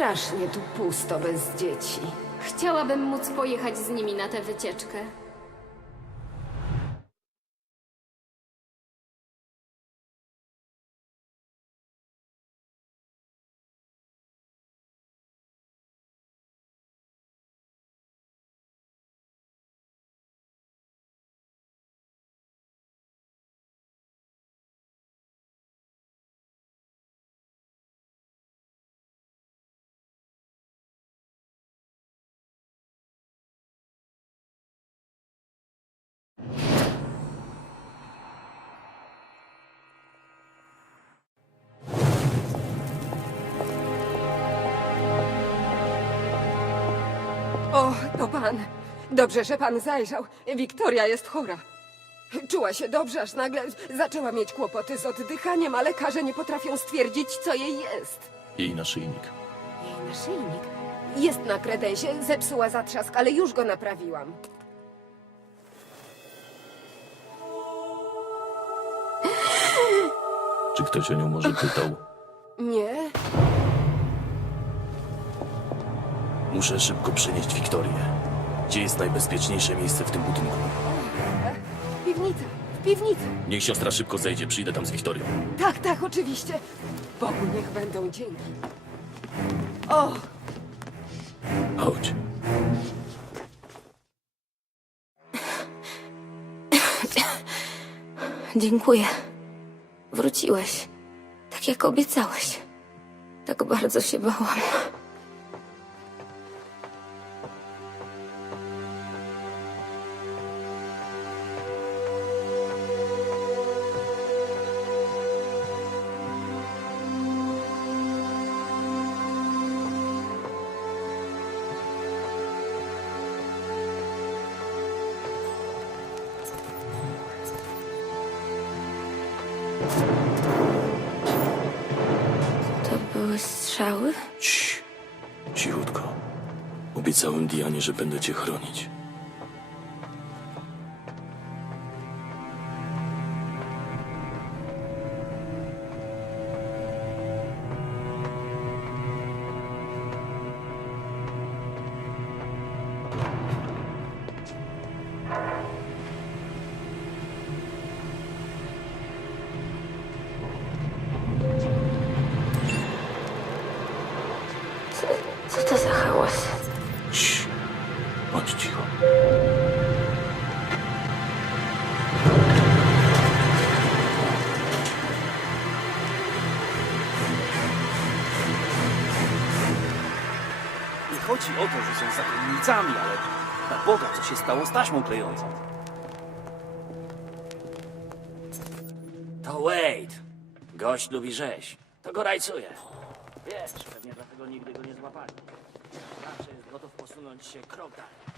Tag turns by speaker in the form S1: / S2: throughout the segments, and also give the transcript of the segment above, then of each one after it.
S1: Strasznie tu pusto bez dzieci.
S2: Chciałabym móc pojechać z nimi na tę wycieczkę.
S1: O, to pan. Dobrze, że pan zajrzał. Wiktoria jest chora. Czuła się dobrze, aż nagle zaczęła mieć kłopoty z oddychaniem, a lekarze nie potrafią stwierdzić, co jej jest.
S3: Jej naszyjnik.
S1: Jej naszyjnik jest na kredensie, zepsuła zatrzask, ale już go naprawiłam.
S3: Czy ktoś o nią może pytał?
S1: Nie?
S3: Muszę szybko przynieść Wiktorię. Gdzie jest najbezpieczniejsze miejsce w tym budynku?
S1: Piwnica, w piwnicy.
S3: Niech siostra szybko zejdzie, przyjdę tam z Wiktorią.
S1: Tak, tak, oczywiście. Bogu niech będą dzięki. O,
S3: Chodź.
S4: Dziękuję. Wróciłeś. Tak jak obiecałeś. Tak bardzo się bałam. To były strzały?
S3: Cii. Cichutko. Obiecałem Dianie, że będę cię chronić.
S4: Co, to za hałas?
S3: Cii. Bądź cicho.
S5: Nie chodzi o to, że są za tajemnicami, ale na Boga, co się stało z taśmą klejącą? To Wade. Gość lubi rzeź. To go rajcuje. Wiesz, pewnie dlatego nigdy go nie złapali. Zawsze jest gotów posunąć się krok dalej.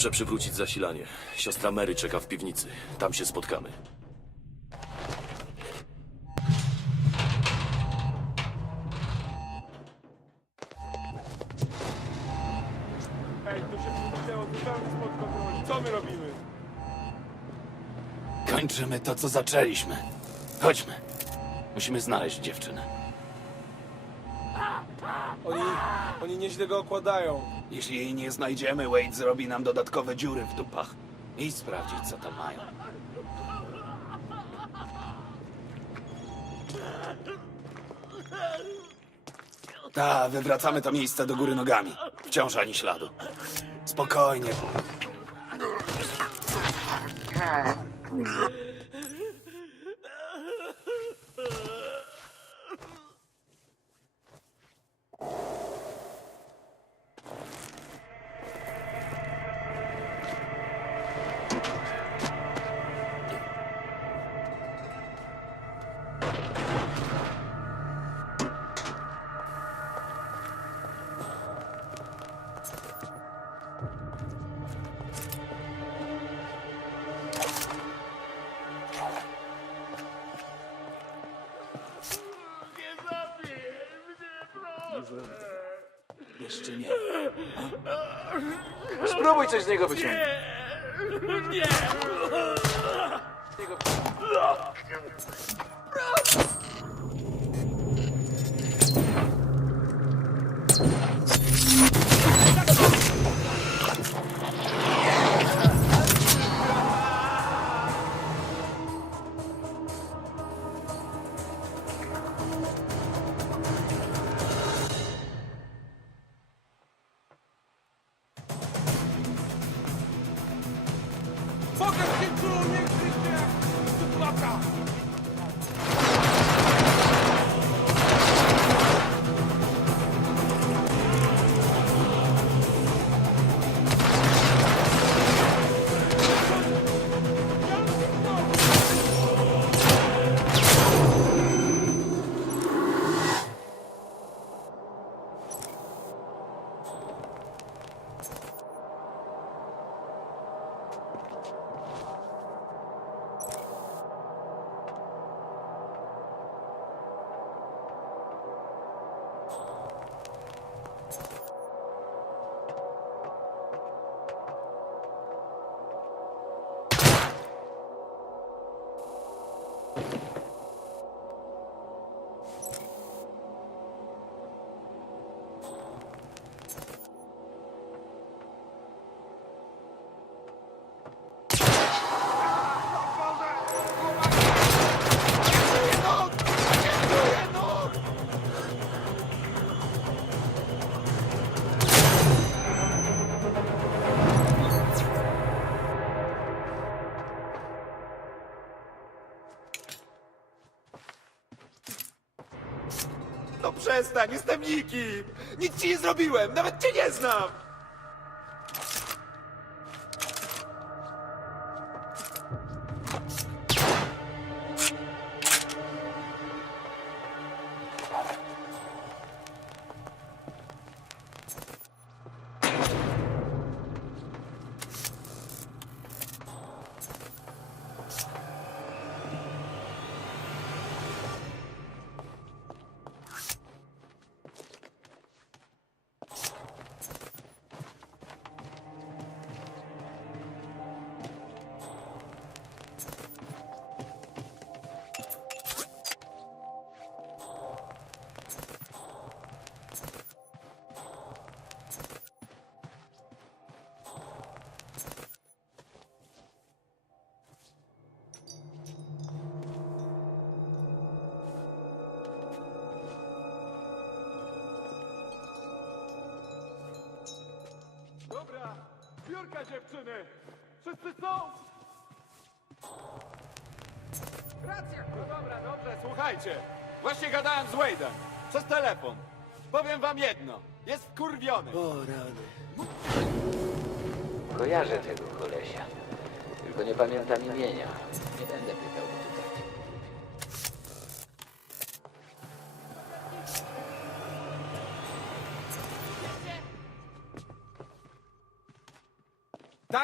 S3: Muszę przywrócić zasilanie. Siostra Mary czeka w piwnicy. Tam się spotkamy.
S6: Ej, tu się wymknęło zupełnie spod kontroli. Co my robimy?
S5: Kończymy to, co zaczęliśmy. Chodźmy. Musimy znaleźć dziewczynę.
S6: Oni, oni nieźle go okładają.
S5: Jeśli jej nie znajdziemy, Wade zrobi nam dodatkowe dziury w dupach. I sprawdzić, co tam mają. Ta, wywracamy to miejsce do góry nogami. Wciąż ani śladu. Spokojnie.
S3: Nie.
S7: Spróbuj coś z niego wyciągnąć.
S6: Pokaż
S7: przestań, jestem nikim! Nic ci nie zrobiłem, nawet cię nie znam!
S6: Biurka dziewczyny! Wszyscy są? Racja!
S7: No dobra, dobrze, słuchajcie. Właśnie gadałem z Wade'em. Przez telefon. Powiem wam jedno. Jest wkurwiony.
S3: O rany.
S8: Kojarzę tego kolesia. Tylko nie pamiętam imienia. Nie będę pytał, bo to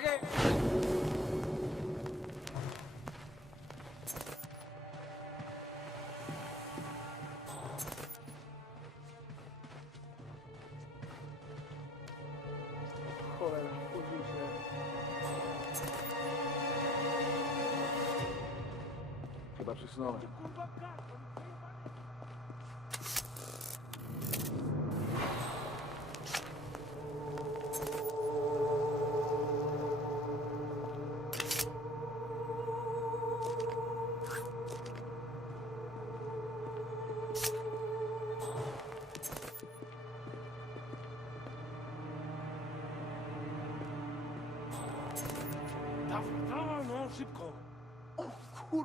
S8: tak.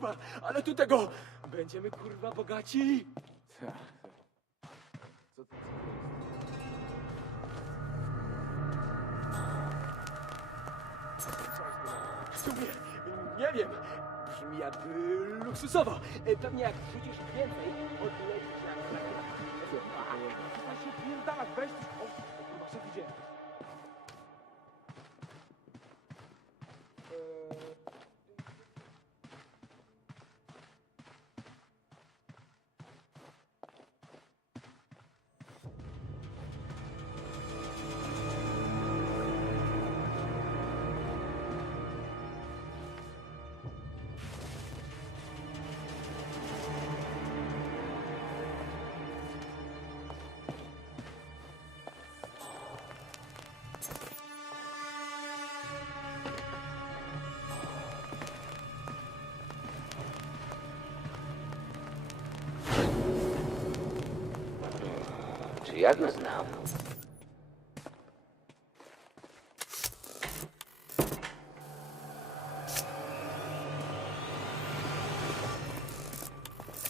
S6: Kurwa, ale tu tego... Będziemy kurwa bogaci! W sumie, nie wiem, brzmi jakby luksusowo. E, Pewnie jak wrzucisz więcej, odlecisz jak. Przestań się pierdalać, weź... O kurwa, szef idzie.
S8: Ja go znam?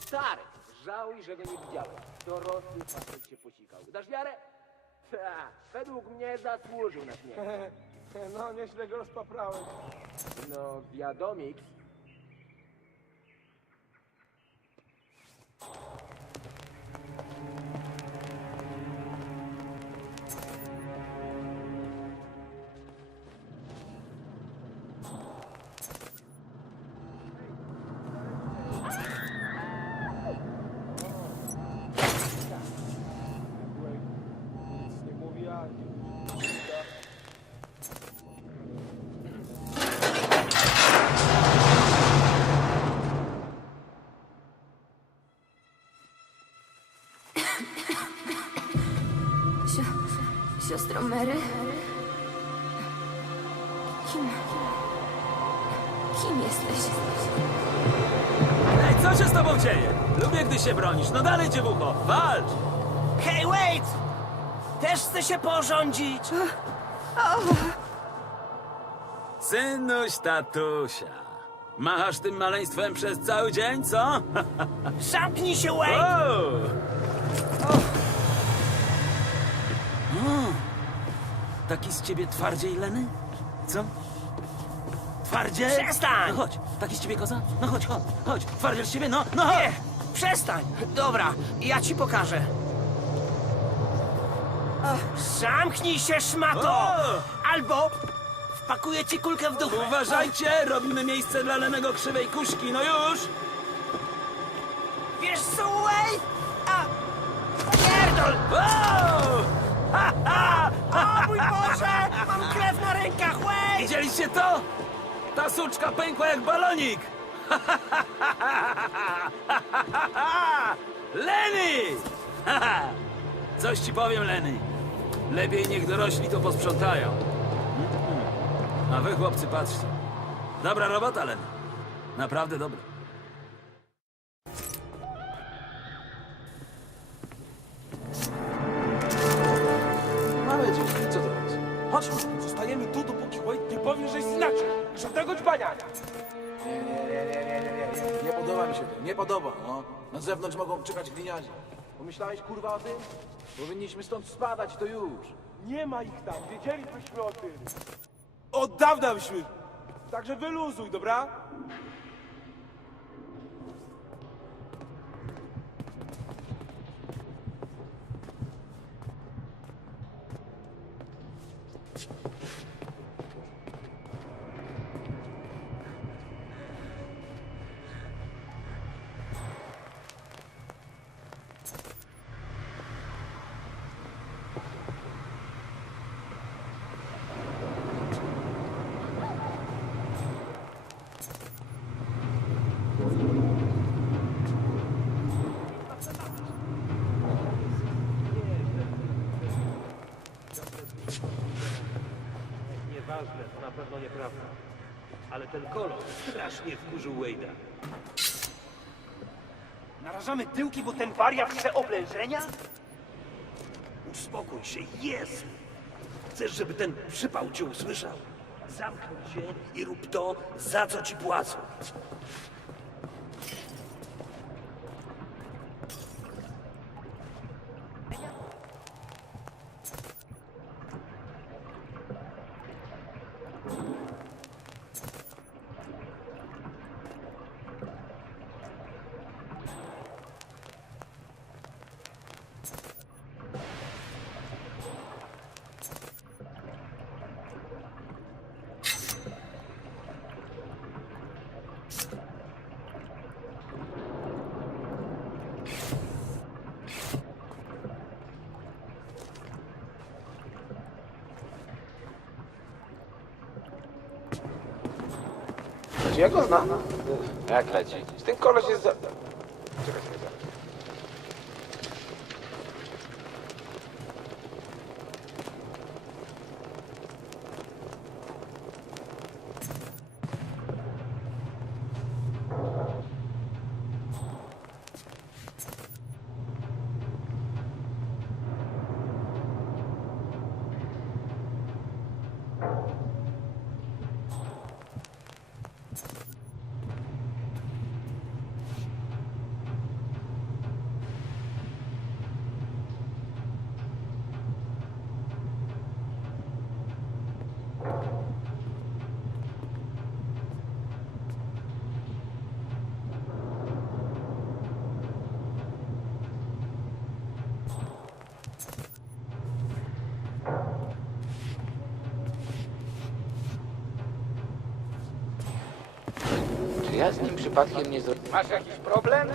S9: Stary, żałuj, że go nie widziałem. Dorosły facet się posikał. Dasz wiarę? Ta, według mnie zasłużył na śmierć. No, nieźle go rozpaprałem. No, wiadomik.
S4: Kim? Kim jesteś?
S10: Ej, co się z tobą dzieje? Lubię, gdy się bronisz. No dalej, dziewucho, walcz!
S11: Hej, wait! Też chcę się porządzić!
S10: Synuś tatusia. Machasz tym maleństwem przez cały dzień, co?
S11: Zamknij się, wait!
S10: O! Taki z ciebie twardziej, Leny? Co? Twardziej?
S11: Przestań!
S10: No chodź, taki z ciebie koza? No chodź, chodź, chodź, twardziel z ciebie, no, no chodź!
S11: Nie! Przestań! Dobra, ja ci pokażę. Zamknij się, szmato!
S10: O!
S11: Albo wpakuję ci kulkę w dupę.
S10: Uważajcie, robimy miejsce dla Lenego krzywej kuśki, no już!
S11: Wiesz co, wait? A! Pierdol!
S10: O!
S11: O mój Boże! Mam krew na rękach, wait!
S10: Widzieliście to? Ta suczka pękła jak balonik! Leny! Coś ci powiem, Leny. Lepiej niech dorośli to posprzątają. Mm-mm. A wy, chłopcy, patrzcie. Dobra robota, Leny. Naprawdę dobra.
S9: Chodźmy, zostajemy tu, dopóki Wade nie powie, że jest inaczej. Żadnego dźbania.
S12: Nie, nie, nie, nie, nie, nie, nie. Nie podoba mi się to, nie podoba, no. Na zewnątrz mogą czekać gliniarzy.
S9: Pomyślałeś, kurwa, o tym?
S12: Powinniśmy stąd spadać, to już.
S9: Nie ma ich tam, wiedzielibyśmy o tym. Od dawna byśmy. Także wyluzuj, dobra?
S5: Nieważne, to na pewno nieprawda. Ale ten kolor strasznie wkurzył Wade'a.
S9: Narażamy tyłki, bo ten wariat chce oblężenia?
S5: Uspokój się, Jezu! Chcesz, żeby ten przypał cię usłyszał? Zamknij się i rób to, za co ci płacą.
S12: Ja go znam.
S8: Jak leci?
S12: Ten koleś jest za... Czekaj,
S8: ja z nim przypadkiem nie zrobiłem?
S12: Masz jakiś problem?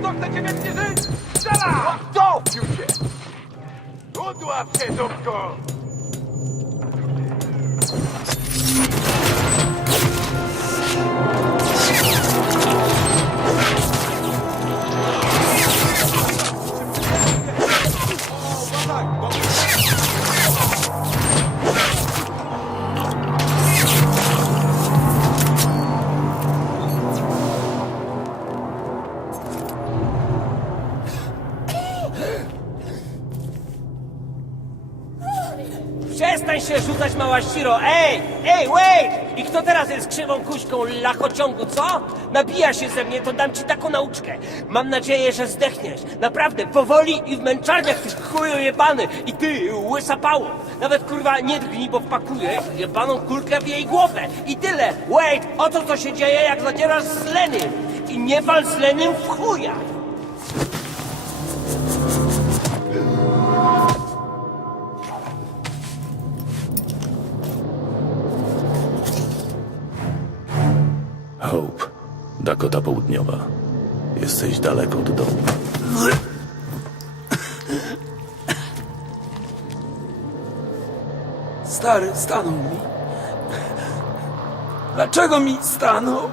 S6: Pojebać, ty to chce ciebie zniżyć! Strzela! Dopił się! Udław się, dupko!
S11: Przestań się rzucać, mała ściro! Ej! Ej, wait! I kto teraz jest krzywą kuśką lachociągu, co? Nabija się ze mnie, to dam ci taką nauczkę. Mam nadzieję, że zdechniesz. Naprawdę, powoli i w męczarniach, ty chuju jebany! I ty, łysa pało! Nawet kurwa nie drgnij, bo wpakuję jebaną kulkę w jej głowę. I tyle! Wait! Oto co się dzieje, jak zadzierasz z Lenym! I nie wal z Lenym w chuja!
S3: Dakota Południowa. Jesteś daleko od domu.
S10: Stary, stanął mi. Dlaczego mi stanął?